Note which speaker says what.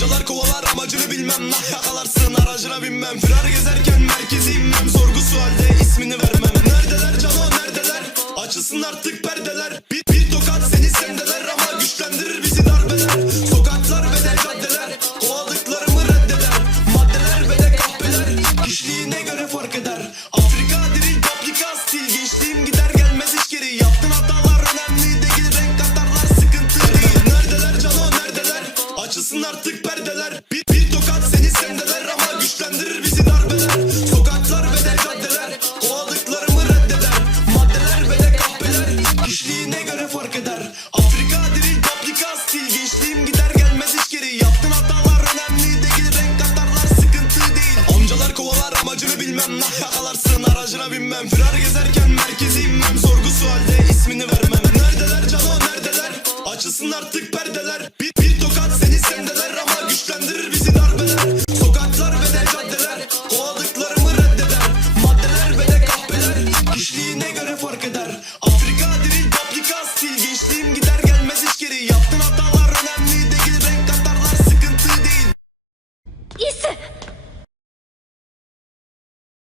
Speaker 1: Karıncalar kovalar amacını bilmem. Nah yakalarsın aracına binmem. Firar gezerken merkeze inmem Sorgu sualde ismini vermem. Neredeler cano neredeler? Açılsın artık perdeler. Bir, bir tokat seni sendeler Ama güçlendirir bizi darbeler. Sokaklar ve de caddeler Kovaladıklarımı reddeder. Maddeler ve de kahpeler Kişiliğine göre fark eder artık perdeler. Bir, bir tokat seni sendeler ama güçlendirir bizi darbeler. Sokaklar ve de caddeler Kovaladıklarımı reddeder. Maddeler ve de kahpeler Kişiliğine göre fark eder. Afrika diri paprika stil. Gençliğim gider gelmez hiç geri Yaptığın hatalar önemli değil Renk katarlar sıkıntı değil. Amcalar kovalar amacını bilmem Nah yakalarsın. Aracına binmem Firar gezerken merkezi inmem. Sorgusu halde ismini vermem. Neredeler cano neredeler? Açılsın artık perdeler. Bir, bir tokat fark eder.